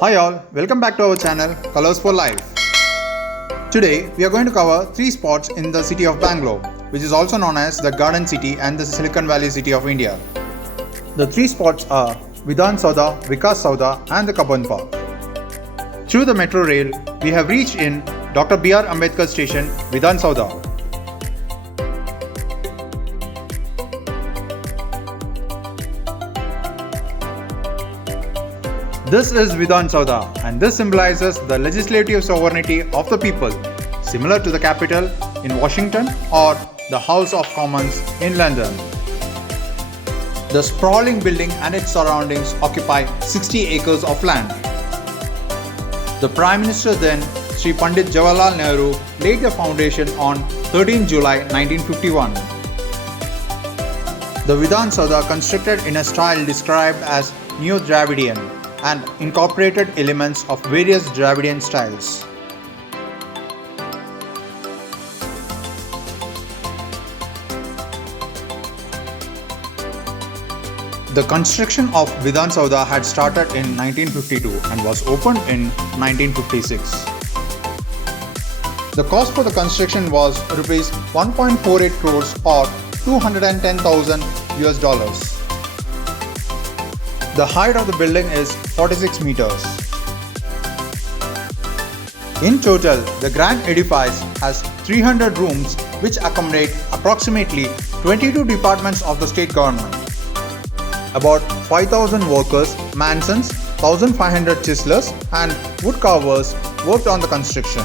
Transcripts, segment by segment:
Hi all, welcome back to our channel Colors for Life. Today we are going to cover 3 spots in the city of Bangalore, which is also known as the Garden City and the Silicon Valley City of India. The 3 spots are Vidhan Soudha, Vikas Soudha and the Cubbon Park. Through the metro rail, we have reached in Dr. B.R. Ambedkar Stn Vidhan Sowdha. This is Vidhana Soudha and this symbolizes the legislative sovereignty of the people, similar to the Capitol in Washington or the House of Commons in London. The sprawling building and its surroundings occupy 60 acres of land. The Prime Minister then, Sri Pandit Jawaharalal Nehru, laid the foundation on 13 July 1951. The Vidhana Soudha, constructed in a style described as Neo-Dravidian, and incorporated elements of various Dravidian styles. The construction of Vidhana Soudha had started in 1952 and was opened in 1956. The cost for the construction was Rs 1.48 crores or $210,000 US. The height of the building is 46 meters. In total, the grand edifice has 300 rooms which accommodate approximately 22 departments of the state government. About 5,000 workers, masons, 1,500 chiselers and wood carvers worked on the construction.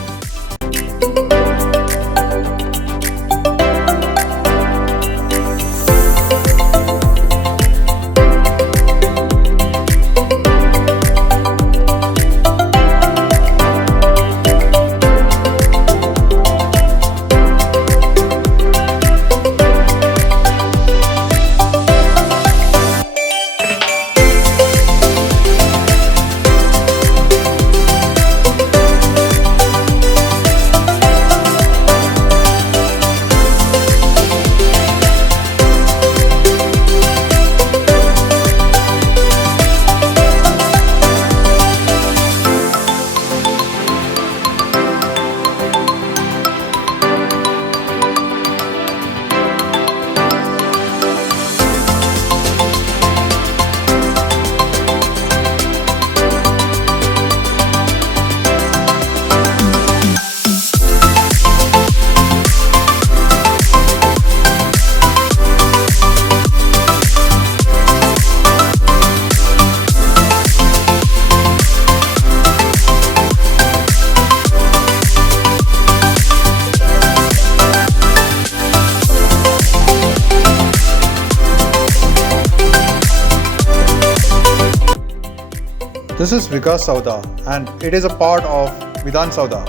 This is Vikas Soudha and it is a part of Vidhana Soudha.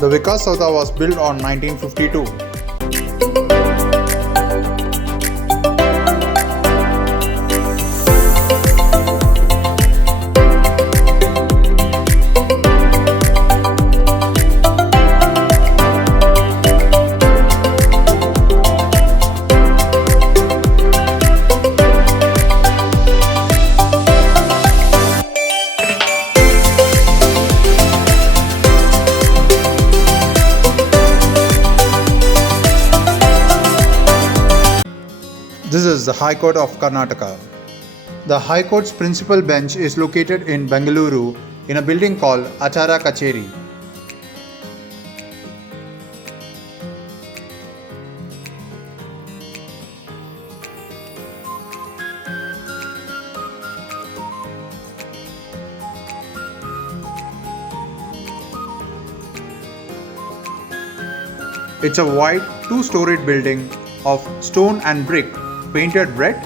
The Vikas Soudha was built on 1952. This is the High Court of Karnataka. The High Court's principal bench is located in Bangalore in a building called Achara Kacheri. It's a wide 2-storied building of stone and brick painted red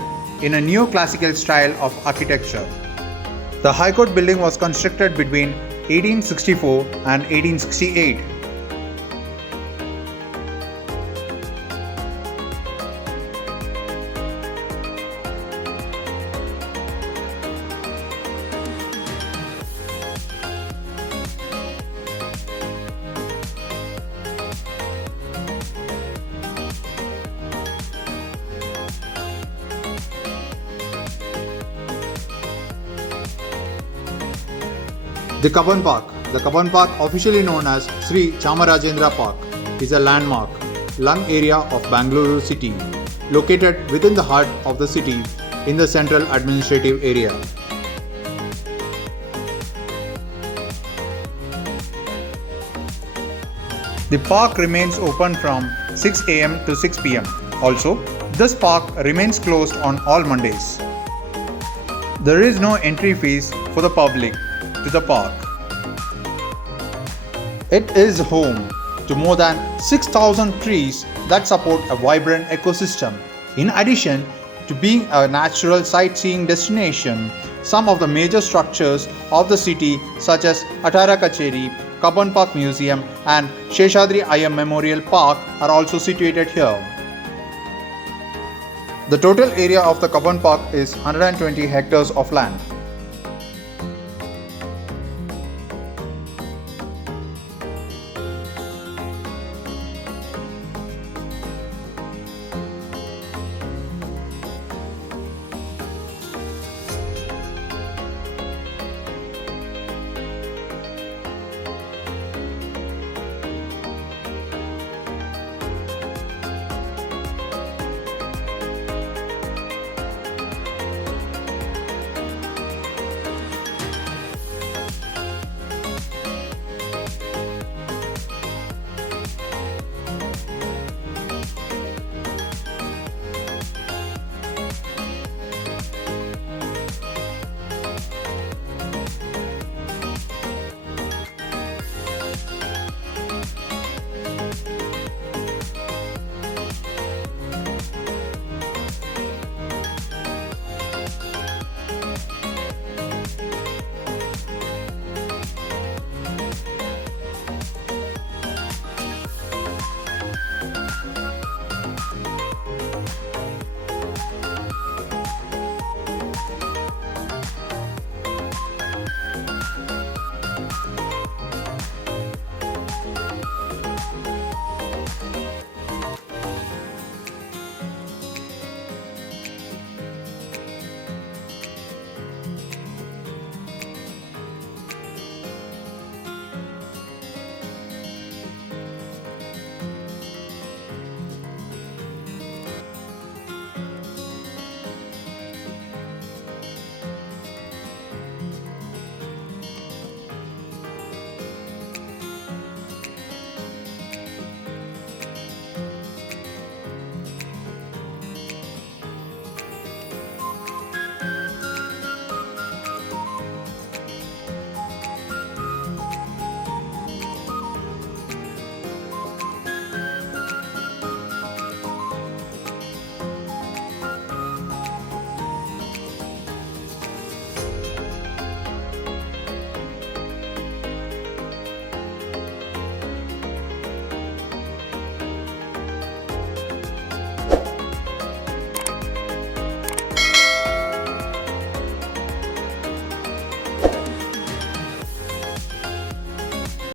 in a neoclassical style of architecture. The High Court building was constructed between 1864 and 1868. The Cubbon Park. The Cubbon Park, officially known as Sri Chamarajendra Park, is a landmark lung area of Bangalore city, located within the heart of the city in the central administrative area. The park remains open from 6 am to 6 pm. Also, this park remains closed on all Mondays. There is no entry fees for the public to the park. It is home to more than 6,000 trees that support a vibrant ecosystem. In addition to being a natural sightseeing destination, some of the major structures of the city such as Atara Kacheri, Cubbon Park Museum and Sheshadri IM Memorial Park are also situated here. The total area of the Cubbon Park is 120 hectares of land.